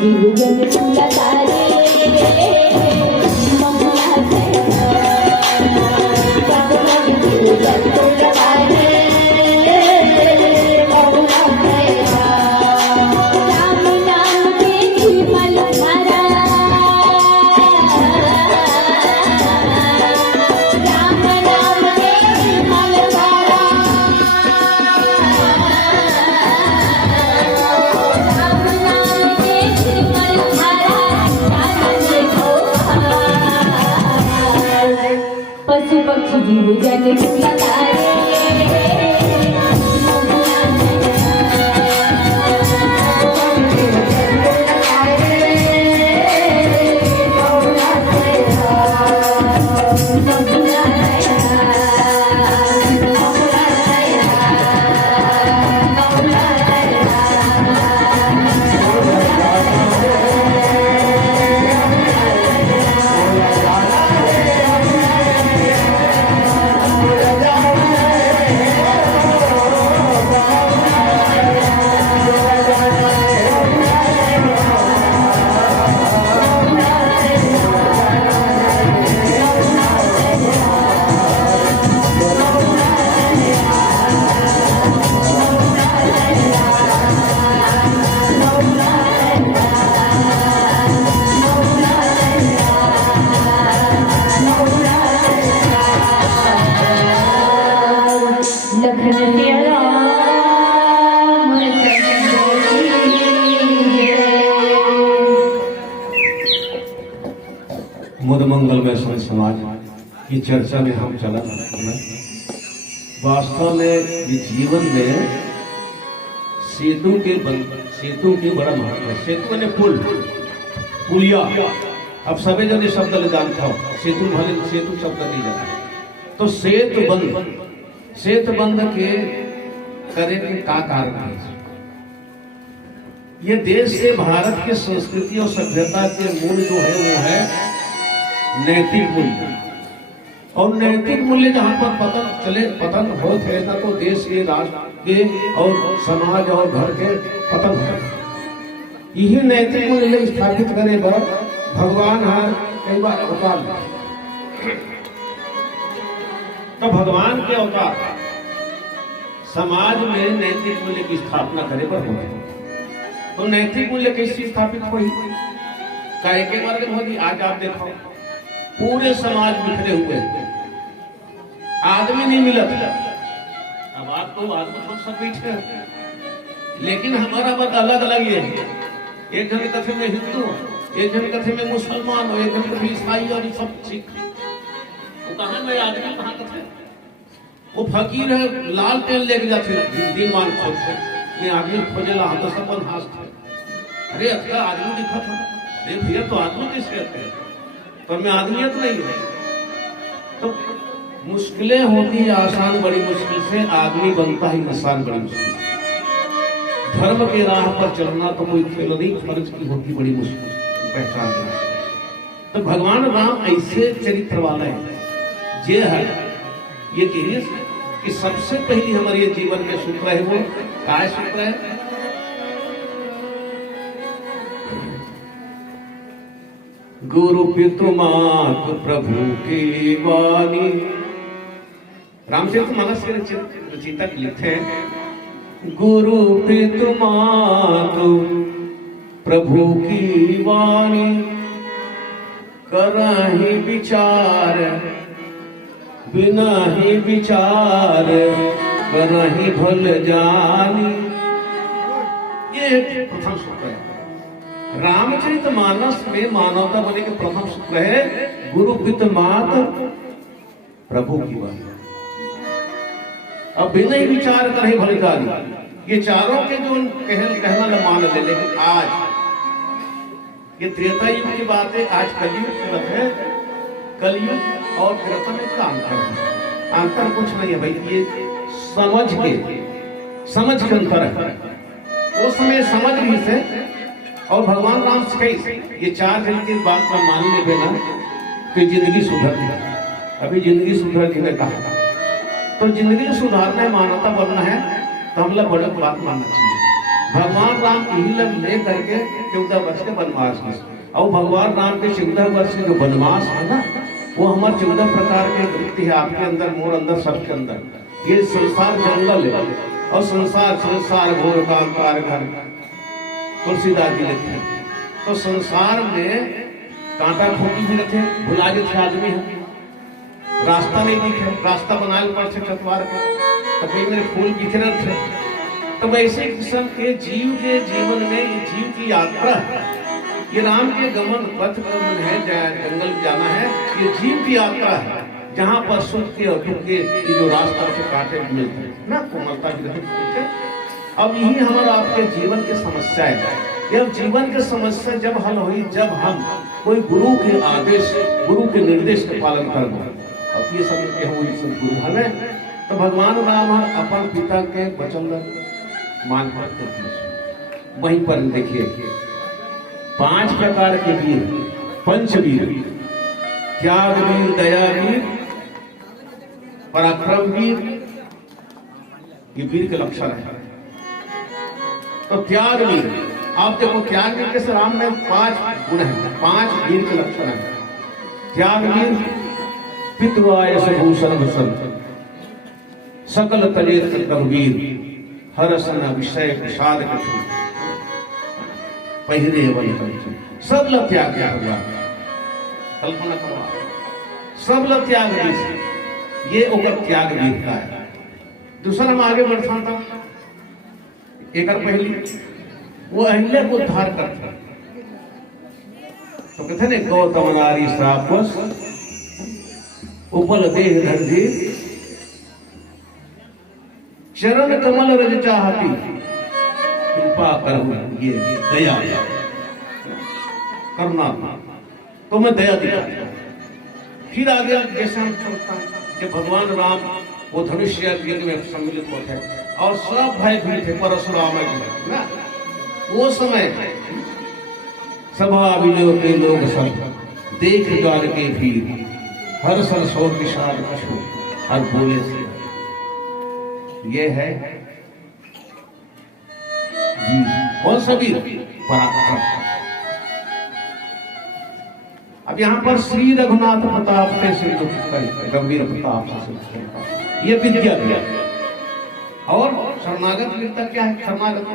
जीव जन तुला तारे ममला जीव जन तुला तारे राम नाम के निर्मल धारा राम नाम के निर्मल धारा राम नाम के निर्मल धारा पशु पक्षी जीव जन तुला तारे मुद मंगलमय संत समाज की चर्चा में हम चला वास्तव में ये जीवन में सेतु के बड़ा महत्व है। सेतु ने पुलिया अब सभी जन शब्द ले जानता हो सेतु भले सेतु शब्द नहीं जाता तो सेत बंध के करे के का कारण है। ये देश से भारत के संस्कृति और सभ्यता के मूल जो है वो है नैतिक मूल्य और नैतिक मूल्य जहां पर पतन होते हैं ना तो देश के राष्ट्र के और समाज और घर के पतन हो। यही नैतिक मूल्य स्थापित करे पर भगवान हर कई बार अवतार तो भगवान के अवतार समाज में नैतिक मूल्य की स्थापना करे पर होते तो नैतिक मूल्य कैसे स्थापित हुई का एक बार मोदी आज आप देखो पूरे समाज बिखरे हुए हैं आदमी नहीं मिला अब आप तो आदमी तो सब बैठे लेकिन हमारा मत अलग अलग ये है एक जन कथे में हिंदू एक जन कथे में मुसलमान हो एक जन कथे ईसाई और सब सिख तो कहां में आदमी कहां कथे वो फकीर है लाल तेल लेके जाते दिन मान खोजते ये आदमी खोजेला हाथ सब हाथ अरे अच्छा आदमी दिखा था अरे भैया तो आदमी किस कहते हैं पर मैं आदमियत नहीं है तो मुश्किलें होती है आसान बड़ी मुश्किल से आदमी बनता ही इंसान बड़ी मुश्किल धर्म के राह पर चलना तो कोई खेल नहीं फर्ज की होती बड़ी मुश्किल पहचान तो भगवान राम ऐसे चरित्र वाला है जे है ये कहिए कि सबसे पहली हमारे जीवन में सूत्र है वो काय सूत्र है गुरु पितृ मातु प्रभु की वाणी रामचरितमानस के रचितक लिखते हैं गुरु पितृ मातु प्रभु की वाणी करहि विचार बिना ही विचार करहि भल जानी ये प्रथम सूत्र है रामचरितमानस में मानवता बने के प्रथम सूत्र है गुरु पितृ मात प्रभु की वाणी अब बिना ही विचार करे भल जानी ये चारों के जो कहना मान ले लेकिन आज ये त्रेता युग की बात है आज कलयुग की बात है कलयुग और त्रेता में का अंतर कुछ नहीं है भाई ये समझ के अंतर है उस समय समझ रही से और भगवान राम से ये चार दिन की बात पर मान ले ना कि जिंदगी सुधर अभी जिंदगी सुधर ने कहा तो जिंदगी सुधारना है मानवता बनना है तो हम लोग बड़ा बात मानना चाहिए भगवान राम यही लग ले करके 14 वर्ष के वनवास में, और भगवान राम के 14 वर्ष के जो वनवास है ना, वो हमारे 14 प्रकार के वृत्ति है, आपके अंदर, मोर अंदर, सबके अंदर। ये संसार जंगल है, और संसार घोर कांकार घर, तुलसीदास जी लिखते हैं। तो संसार में कांटा खोटी भी रखे, भुला जो थे आदमी है, रास्ता नहीं दिखे, रास्ता बनाए ऊपर से चतवार को, तो कहीं मेरे फूल बिखरे थे। तो वैसे किस्म के जीव के जीवन में ये जीव की यात्रा है, ये राम के गमन पथ है, जंगल जाना है, ये जीव की यात्रा है, जहाँ पर सुख के और दुख के जो रास्ता से कांटे मिलते हैं ना, कोमलता भी रहती है। अब यही हमारा आपके जीवन की समस्या है। यह जीवन की समस्या जब हल हुई, जब हम कोई गुरु के आदेश, गुरु के निर्देश का पालन कर दो। अब ये समझते हैं वही सब गुरु हमें, तो भगवान राम अपन पिता के वचन मान करते, वहीं पर देखिए 5 प्रकार के वीर, पंचवीर, त्याग वीर, दया वीर, पराक्रम वीर, ये वीर के लक्षण है। तो त्याग वीर, आप देखो त्याग वीर के राम में 5 गुण है, 5 वीर के लक्षण है। त्याग वीर, पितृआय भूषण भूषण, सकल कलेत गंभीर, हरसन विषय प्रसाद कठिन, पहिरे वन सब ल त्याग किया हुआ। कल्पना करो, सब ल त्याग दी, ये ओकर त्याग वीर का है। दूसरा हम आगे बढ़ता था, एक पहली वो अहिल्या को उद्धार करता, तो कहते ने गौतम नारी श्राप उपल देह धरधीर, चरण कमल रज चाहती, कृपा करहु ये दया करुणा, तो मैं दया दिया। फिर आगे जैसे हम सोचता हूं कि भगवान राम वो धनुष्य युद्ध में सम्मिलित होते हैं, और सब भाई भी थे, परशुराम जी ना, वो समय सभा विजय के लोग सब देख जान के फिर हर सर सौ विशाल कछो, हर बोले से ये है कौन सा वीर? पराक्रम। अब यहाँ पर श्री रघुनाथ प्रताप के सिंधु गंभीर प्रताप से ये विद्या दिया, और शरणागत वीरता क्या है? शरणागत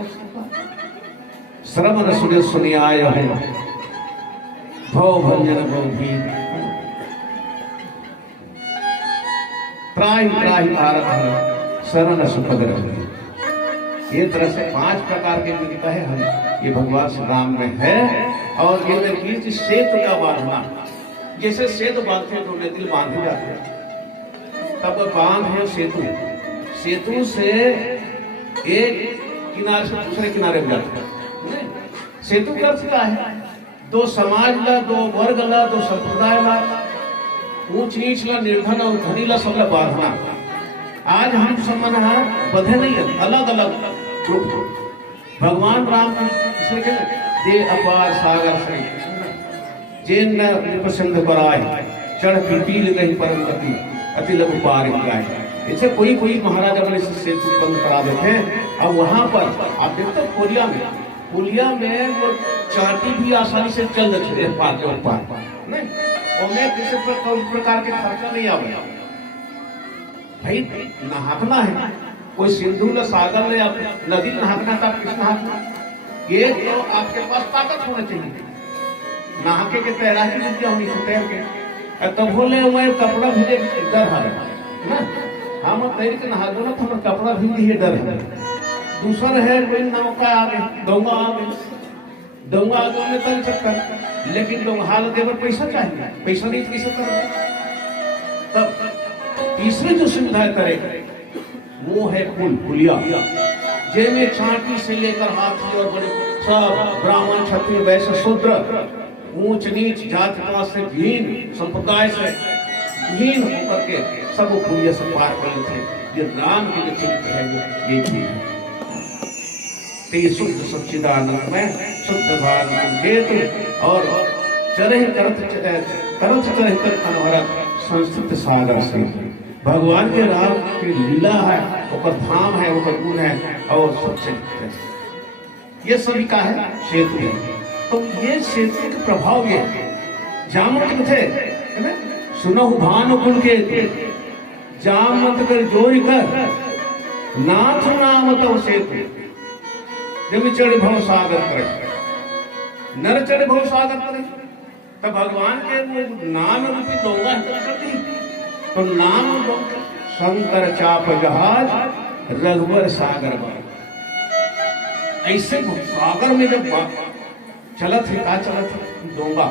श्रवण सुने सुनियाय है, भव भंजन भव भीम, त्राहि त्राहि तारक शरण सुखद रघुवीर। ये तरह से 5 प्रकार के वीरता है हम, ये भगवान श्री राम में है। और ये वीर सेतु का बांधना, जैसे सेतु बांधते हैं तो नदी बांधे जाते हैं, तब बांध है सेतु, सेतु से एक किनारे से दूसरे किनारे जाते हैं। सेतु का अर्थ क्या है? 2 समाज ला, 2 वर्ग ला, 2 संप्रदाय ला, ऊंच नीच ला, निर्धन और धनी ला, सब ला बांधना। आज हम समन बधे नहीं है, अलग अलग ग्रुप। भगवान राम दे अपार सागर से जेन न प्रसन्न कराए, चढ़ पीपील गई परम गति, अति लघु पार गाय। इसे कोई कोई महाराज अपने सेतु बंद करा देते हैं। अब वहां पर आप देखते हो पुलिया में वो चाटी भी आसानी से चल जाते पार के ऊपर नहीं, उन्हें किसी प्रकार के खर्चा नहीं आवे। भाई नहाना है, कोई सिंधु न सागर ने नदी नहाना था, किस नहाना? ये तो आपके पास ताकत होना चाहिए, नहाके के तैराकी विद्या होनी चाहिए, तैर के तब बोले मैं कपड़ा भीगे डर है ना, हम तैर के नहा दो ना तो हमारा कपड़ा भीगे ये डर है। दूसरा है कोई नौका आ गई, डोंगा आ गई, डोंगा आगे में तैर सकता है, लेकिन डोंगा देवर पैसा चाहिए, पैसा नहीं कैसे कर। तब तीसरी जो सुविधा करे वो है पुलिया, जिनमें छाटी से लेकर हाथी और बड़े सब ब्राह्मण क्षत्रिय वैश्य शूद्र, ऊंच नीच जात पात से हीन संप्रदाय से हीन होकर के सब पुलिया से पार कर लेते। ये राम की जो चरित्र है वो ये चीज है। ते शुद्ध सच्चिदानंद में शुद्ध भाग हेतु और चरह करत अनवरत संस्कृत सागर से भगवान के राम की लीला है, ऊपर धाम है, ऊपर गुण है, और सबसे ये सभी का है सेतु है। तो ये सेतु के प्रभाव ये जामत थे है ना, सुनहु भानुकुल के जामत कर जोड़ कर नाथ नाम तो सेतु जब चढ़ भव सागर पर नर चढ़ भव सागर पर। तब भगवान के नाम रूपी डोंगा करती तो नाम शंकर चाप जहाज रघुवर सागर पर। ऐसे सागर में जब चलत है का चलत है डोंगा,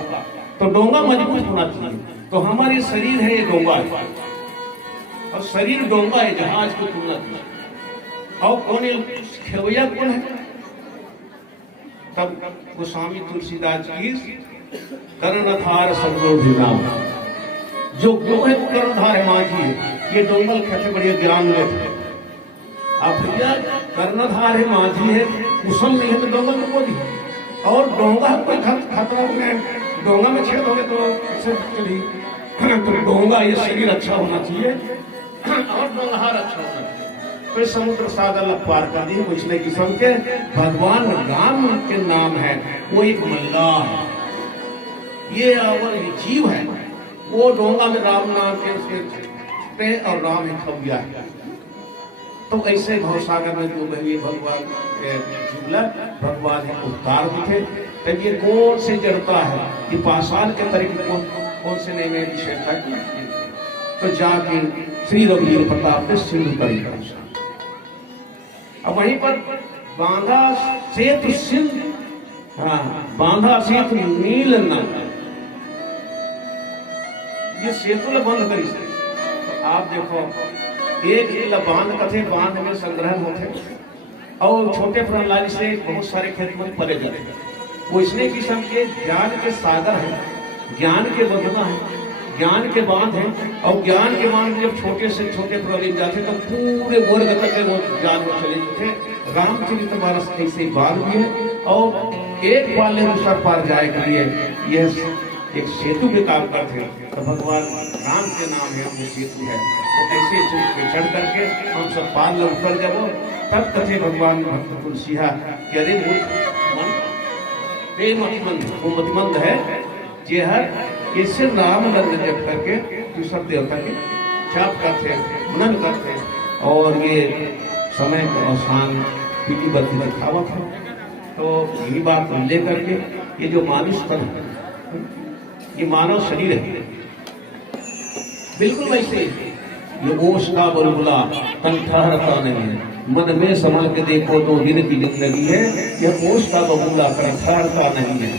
तो डोंगा मजबूत होना चाहिए। तो हमारे शरीर है ये डोंगा है, और शरीर डोंगा है जहाज को तुलना में। और कौन खेवैया कौन है? तब गोस्वामी तुलसीदास की कर्णधार संगोधि नाम, जो क्यों है कर्णधार है माझी है। ये डोंगल कहते बड़े ज्ञान में थे। आप भैया कर्णधार है माझी है, कुशल नहीं है तो डोंगल को बोली। और डोंगा कोई खतरा में, डोंगा में छेद हो गए तो कैसे चली। तो डोंगा ये शरीर अच्छा होना चाहिए और डोंगहार अच्छा होना चाहिए। तो समुद्र सागर पार कर दी कुछ नहीं किस्म के। भगवान राम के नाम है, वो एक मल्लाह है, ये और जीव है। वो डोंगा में राम नाम के उसके और राम है खबिया है। तो ऐसे भवसागर में जो है भगवान भगवान है उतार दिखे। तब ये कौन से जड़ता है कि पाषाण के तरीके कौन से नहीं में विशेषता की। तो जाके श्री रघुवीर प्रताप ने सिंधु करी। अब वहीं पर बांधा सेतु सिंधु, हाँ बांधा सेतु नील नद, ये सेतु बंद करी। तो आप देखो एक बांध कथे बांध में संग्रह होते और छोटे प्रणाली से बहुत सारे खेत में पले जाते। वो इसने किस्म के ज्ञान के सागर है, ज्ञान के बंधना है, ज्ञान के बांध है। और ज्ञान के बांध जब छोटे से छोटे प्रणाली जाते तो पूरे वर्ग तक वो ज्ञान में चले जाते। रामचरितमानस ऐसे बांध भी है और एक पाले दूसरा पार जाए के लिए यह एक सेतु के काम करते हैं। तो भगवान राम के नाम है वो सेतु है। तो ऐसे चढ़ करके हम सब पार उतर जब तब कथे भगवान भक्त तुलसिया कि अरे वो मतमंद है जे हर इससे नाम नंद जप करके तू सब देवता के जाप करते मनन करते और ये समय का अवसान पीटी बत्ती दिखावा था। तो यही बात लेकर के ये जो मानुष पर ये मानव शरीर है बिल्कुल वैसे ये ओष का बुलबुला तन ठहरता नहीं है। मन में संभल के देखो तो दिन की जिंदगी है। यह ओष का बुलबुला तन ठहरता नहीं है,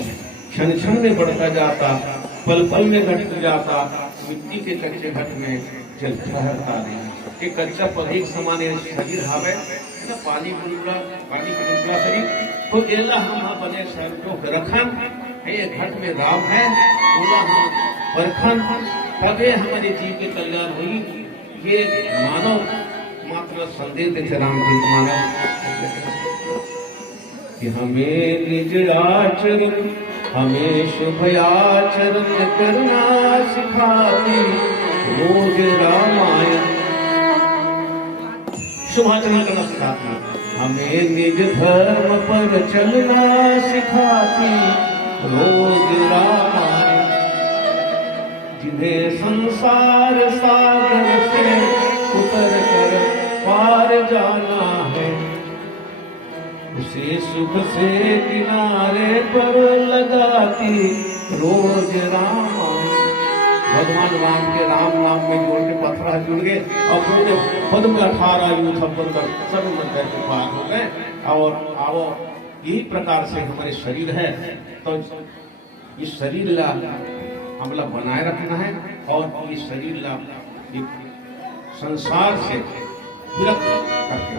क्षण क्षण में बढ़ता जाता, पल पल में घटता जाता। मिट्टी के कच्चे घट में जल ठहरता नहीं। एक कच्चा पल एक समान शरीर हावे है ना, पानी की बुलबुला शरीर। तो एला हम बने सर जो रखन है घट में राम है, बोला हम परखन पदे हमारे जीव के कल्याण हुई। ये मानव मात्र संदेश देते रामचरित मानव कि हमें निज आचरण हमें शुभ आचरण करना सिखाती रोज रामायण। शुभाचरण करना सिखाती, हमें निज धर्म पर चलना सिखाती रोज रामायण। जिन्हें संसार सागर से उतर कर पार जाना है, उसे सुख से किनारे पर लगाती रोज रामायण। भगवान राम के राम नाम में जोड़ के पत्थर जुड़ गए और पूरे पद्म 18 युद्ध सब नगर के पार हो गए। और आओ यही प्रकार से हमारे शरीर है। तो इस शरीर ला हमला बनाए रखना है और ये शरीर ला संसार से विरक्त करके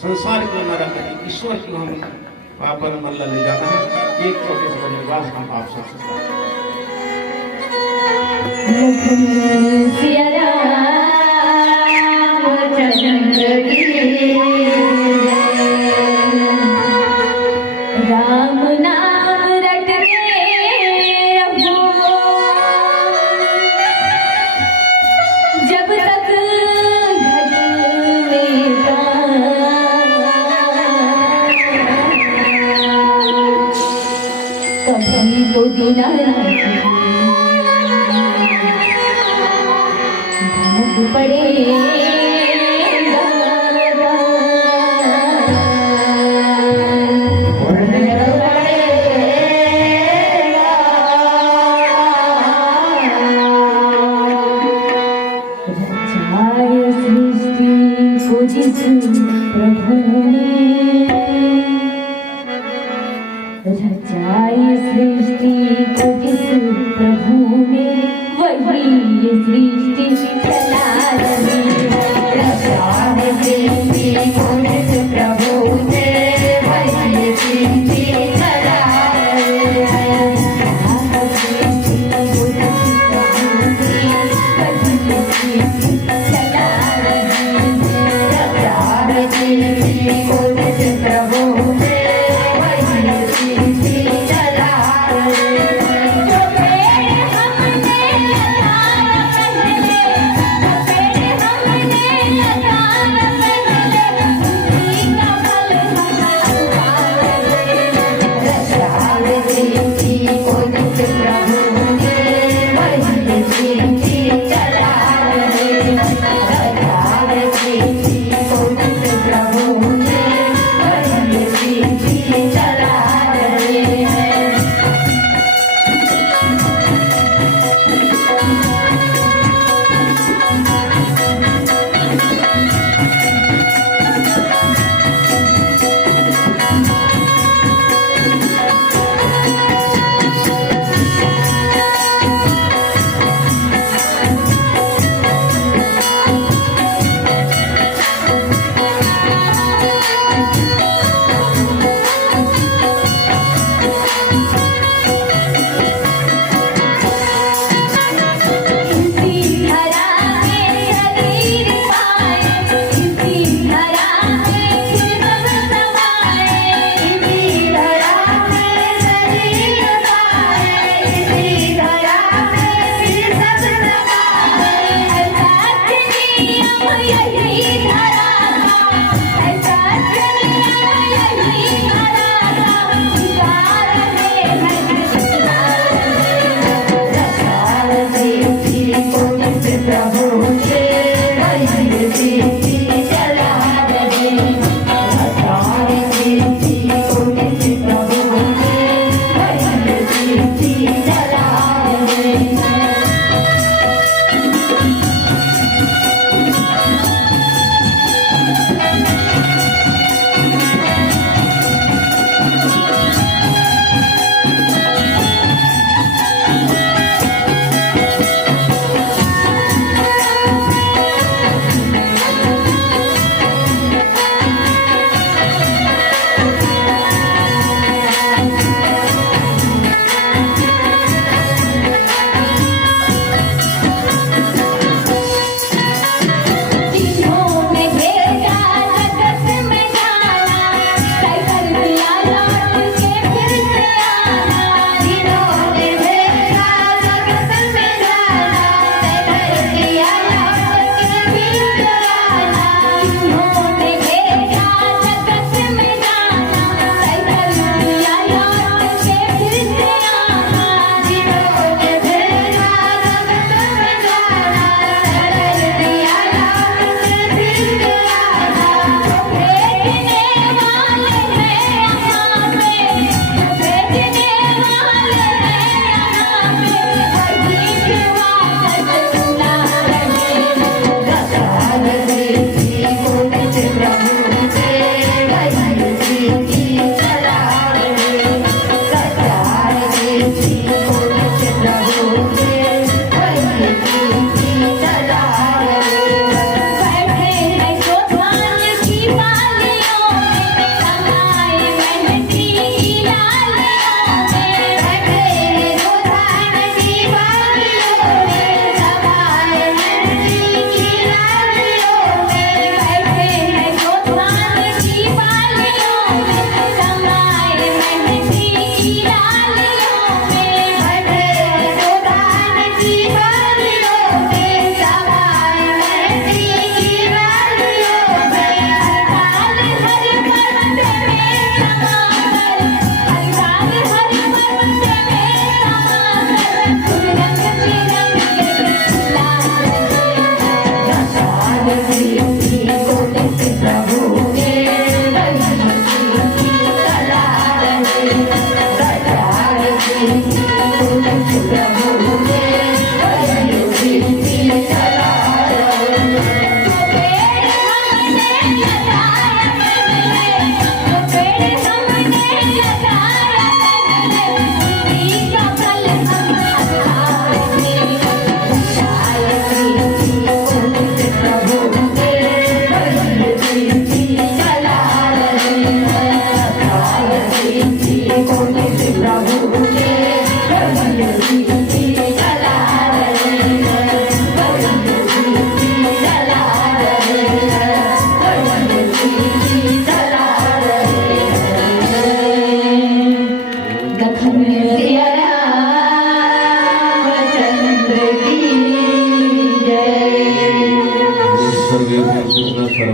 संसार को न रखकर ईश्वर को हम वहां पर मल्ला ले जाना है। एक छोटे से धन्यवाद हम आप सबसे सिया रामचंद्र की राम नाम रटने रहो, जब तक घट में कभी तो दीनानाथ धमक पड़ेगा। रचाए सृष्टि को जिस प्रभु ने, रचाए सृष्टि को जिस प्रभु ने, वही ये सृष्टि चला रही है। रचाए सृष्टि को जिस प्रभु ने, वही ये सृष्टि चला रही है।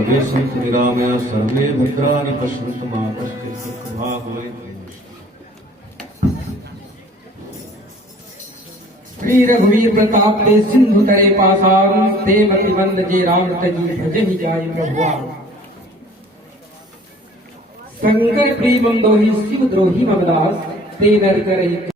सर्वे सन्तु निरामया सर्वे भद्राणि पश्यन्तु मा कश्चित् दुःखभाग् भवेत्। श्री रघुवीर प्रताप ते सिंधु तरे पासार ते मति बंद जे राम तजी भज ही जाय प्रभुआन। शंकर प्रिय बंदोही शिव द्रोही ममदास ते नर करे